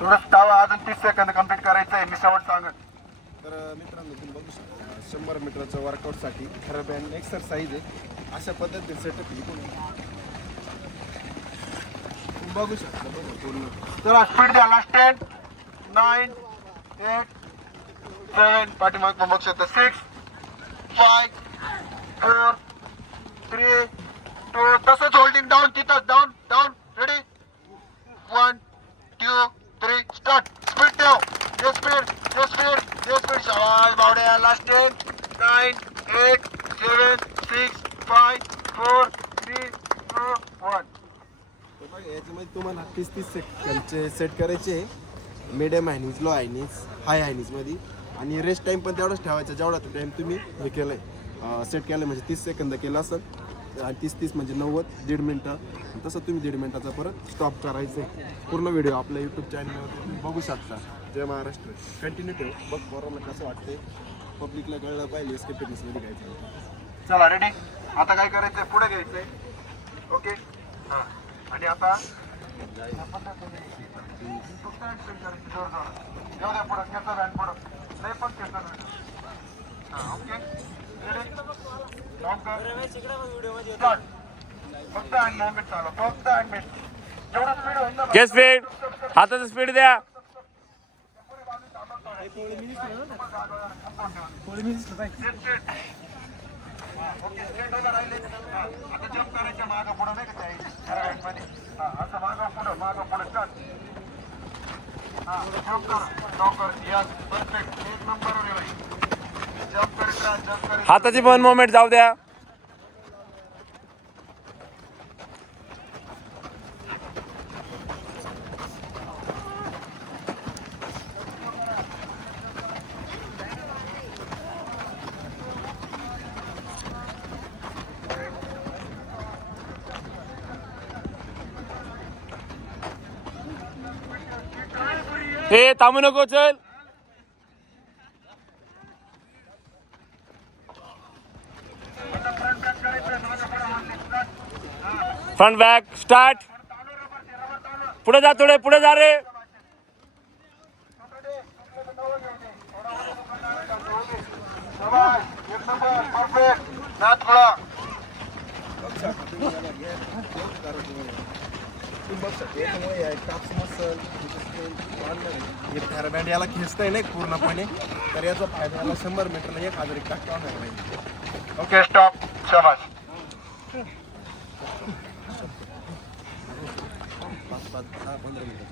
थोडं धावा, अजून 30 सेकंद कंप्लीट करायचं आहे. मी शेवट सांगत. तर मित्रांनो तुम्ही बघू शकता 100 मीटरच्या वर्कआउटसाठी खरं बँड एक्सरसाइज आहे. अशा पद्धतीने सेटअप आहे तुम्ही बघू शकता पूर्ण. चला स्पीड द्या. लास्ट 10 9 8 7 पाठीमाग पण बघू शकता 6 5 4 3 2 तसंच होल्डिंग डाऊन. तिथं down down. Ready 1 2 3 start. Speed ठेव. जे स्पीड शाबाश बावड्या. लास्ट 10 9 8 7 6 5 4 3 2 1. बघा याच्यामध्ये तुम्हाला 30-30 सेकंडचे सेट करायचे. मिडियम हायनीज, लो हायनीज, हाय हायनीजमध्ये. आणि रेस्ट टाईम पण तेवढाच ठेवायचा जेवढा तो टाईम तुम्ही हे केलं आहे सेट केलं आहे. म्हणजे 30 सेकंद केलं असेल आणि 30-30 म्हणजे 90 1.5 मिनटं. तसं तुम्ही 1.5 मिनटाचा परत स्टॉप करायचं आहे. पूर्ण व्हिडिओ आपल्या यूट्यूब चॅनलवर तुम्ही बघू शकता. जय महाराष्ट्र. कंटिन्यू ठेव. बघ बरोबर कसं वाटते. पब्लिकला कळलं पाहिजे एस के फिटनेसमध्ये काय चालतं. चला रेडी. आता काय करायचंय, पुढे घ्यायचंय. ओके हां. आणि आता जाऊ द्या पुढं. केसा बँड पुढं नाही पण केसा बँड. हां ओके रेडी. स्टार्ट. फक्त 8 मिनिट चालू. फक्त 8 मिनिट. जेवढा स्पीड होईल ना के स्पीड, हाताचं स्पीड द्या. ओके स्ट्रेट उभं राहिले. आता जम्प करायचं मागं पुढं नाही का त्या मध्ये. हां असं मागं पुढं स्टार्ट. हां जम्प कर. Yes perfect. एक नंबरवर आहे भाई. जम्प करीत राहा. हाताची पण मोमेंट जाऊ द्या. हे थांबू नको, चल. Front back start. पुढे जा, थोडे पुढे जा रे. एक नंबर परफेक्ट. नाथ थोडा. बँड याला खेचतंय नाही पूर्णपणे. तर याचा फायदा याला 100 मीटरला 1000 टक्का होणार नाही. Okay stop. शाबाश. 5-5-6-15 मिनिटं